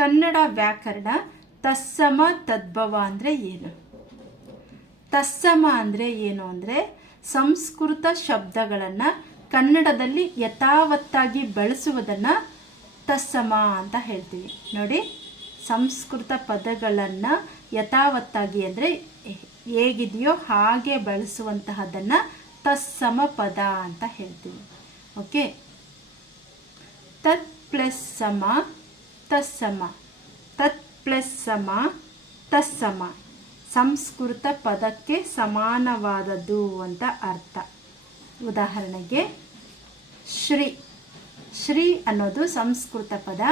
ಕನ್ನಡ ವ್ಯಾಕರಣ ತತ್ಸಮ ತದ್ಭವ ಅಂದರೆ ಏನು? ತತ್ಸಮ ಅಂದರೆ ಏನು ಅಂದರೆ ಸಂಸ್ಕೃತ ಶಬ್ದಗಳನ್ನು ಕನ್ನಡದಲ್ಲಿ ಯಥಾವತ್ತಾಗಿ ಬಳಸುವುದನ್ನು ತತ್ಸಮ ಅಂತ ಹೇಳ್ತೀವಿ. ನೋಡಿ, ಸಂಸ್ಕೃತ ಪದಗಳನ್ನು ಯಥಾವತ್ತಾಗಿ ಅಂದರೆ ಹೇಗಿದೆಯೋ ಹಾಗೆ ಬಳಸುವಂತಹದನ್ನು ತತ್ಸಮ ಪದ ಅಂತ ಹೇಳ್ತೀವಿ. ಓಕೆ, ತತ್ ಪ್ಲಸ್ ಸಮ ತತ್ಸಮ, ತತ್ ಪ್ಲಸ್ ಸಮ ತತ್ಸಮ, ಸಂಸ್ಕೃತ ಪದಕ್ಕೆ ಸಮಾನವಾದದ್ದು ಅಂತ ಅರ್ಥ. ಉದಾಹರಣೆಗೆ ಶ್ರೀ, ಶ್ರೀ ಅನ್ನೋದು ಸಂಸ್ಕೃತ ಪದ,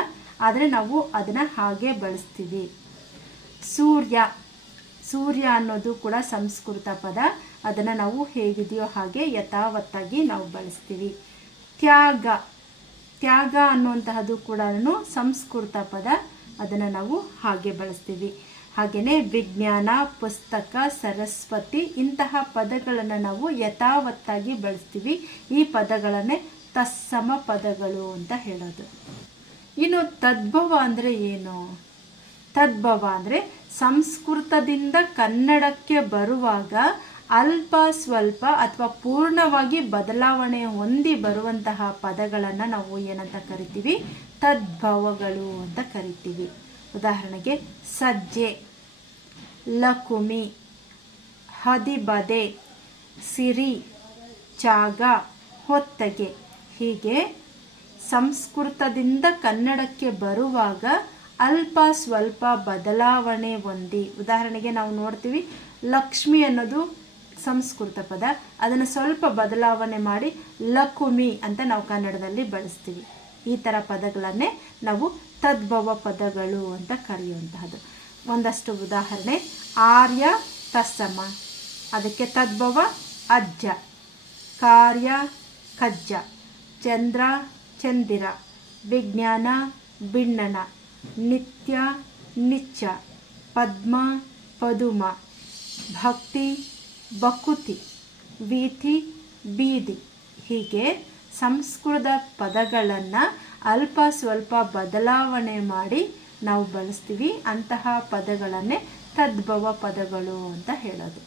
ಆದರೆ ನಾವು ಅದನ್ನು ಹಾಗೆ ಬಳಸ್ತೀವಿ. ಸೂರ್ಯ, ಸೂರ್ಯ ಅನ್ನೋದು ಕೂಡ ಸಂಸ್ಕೃತ ಪದ, ಅದನ್ನು ನಾವು ಹೇಗಿದೆಯೋ ಹಾಗೆ ಯಥಾವತ್ತಾಗಿ ನಾವು ಬಳಸ್ತೀವಿ. ತ್ಯಾಗ, ತ್ಯಾಗ ಅನ್ನುವಂತಹದ್ದು ಕೂಡ ಸಂಸ್ಕೃತ ಪದ, ಅದನ್ನು ನಾವು ಹಾಗೆ ಬಳಸ್ತೀವಿ. ಹಾಗೆಯೇ ವಿಜ್ಞಾನ, ಪುಸ್ತಕ, ಸರಸ್ವತಿ ಇಂತಹ ಪದಗಳನ್ನು ನಾವು ಯಥಾವತ್ತಾಗಿ ಬಳಸ್ತೀವಿ. ಈ ಪದಗಳನ್ನೇ ತತ್ಸಮ ಪದಗಳು ಅಂತ ಹೇಳೋದು. ಇನ್ನು ತದ್ಭವ ಅಂದರೆ ಏನು? ತದ್ಭವ ಅಂದರೆ ಸಂಸ್ಕೃತದಿಂದ ಕನ್ನಡಕ್ಕೆ ಬರುವಾಗ ಅಲ್ಪ ಸ್ವಲ್ಪ ಅಥವಾ ಪೂರ್ಣವಾಗಿ ಬದಲಾವಣೆ ಹೊಂದಿ ಬರುವಂತಹ ಪದಗಳನ್ನು ನಾವು ಏನಂತ ಕರಿತೀವಿ? ತದ್ಭವಗಳು ಅಂತ ಕರಿತೀವಿ. ಉದಾಹರಣೆಗೆ ಸಜ್ಜೆ, ಲಕುಮಿ, ಹದಿಬದೆ, ಸಿರಿ, ಚಾಗ, ಹೊತ್ತಗೆ. ಹೀಗೆ ಸಂಸ್ಕೃತದಿಂದ ಕನ್ನಡಕ್ಕೆ ಬರುವಾಗ ಅಲ್ಪ ಸ್ವಲ್ಪ ಬದಲಾವಣೆ ಹೊಂದಿ, ಉದಾಹರಣೆಗೆ ನಾವು ನೋಡ್ತೀವಿ ಲಕ್ಷ್ಮಿ ಅನ್ನೋದು ಸಂಸ್ಕೃತ ಪದ, ಅದನ್ನು ಸ್ವಲ್ಪ ಬದಲಾವಣೆ ಮಾಡಿ ಲಕುಮಿ ಅಂತ ನಾವು ಕನ್ನಡದಲ್ಲಿ ಬಳಸ್ತೀವಿ. ಈ ಥರ ಪದಗಳನ್ನೇ ನಾವು ತದ್ಭವ ಪದಗಳು ಅಂತ ಕರೆಯುವಂತಹದ್ದು. ಒಂದಷ್ಟು ಉದಾಹರಣೆ: ಆರ್ಯ ತತ್ಸಮ, ಅದಕ್ಕೆ ತದ್ಭವ ಅಜ್ಜ. ಕಾರ್ಯ ಕಜ್ಜ, ಚಂದ್ರ ಚಂದಿರ, ವಿಜ್ಞಾನ ಬಿಣ್ಣಣ, ನಿತ್ಯ ನಿಚ್ಚ, ಪದ್ಮ ಪದುಮ, ಭಕ್ತಿ ಬಕುತಿ, ವೀಥಿ ಬೀದಿ. ಹೀಗೆ ಸಂಸ್ಕೃತ ಪದಗಳನ್ನು ಅಲ್ಪ ಸ್ವಲ್ಪ ಬದಲಾವಣೆ ಮಾಡಿ ನಾವು ಬಳಸ್ತೀವಿ. ಅಂತಹ ಪದಗಳನ್ನೇ ತದ್ಭವ ಪದಗಳು ಅಂತ ಹೇಳೋದು.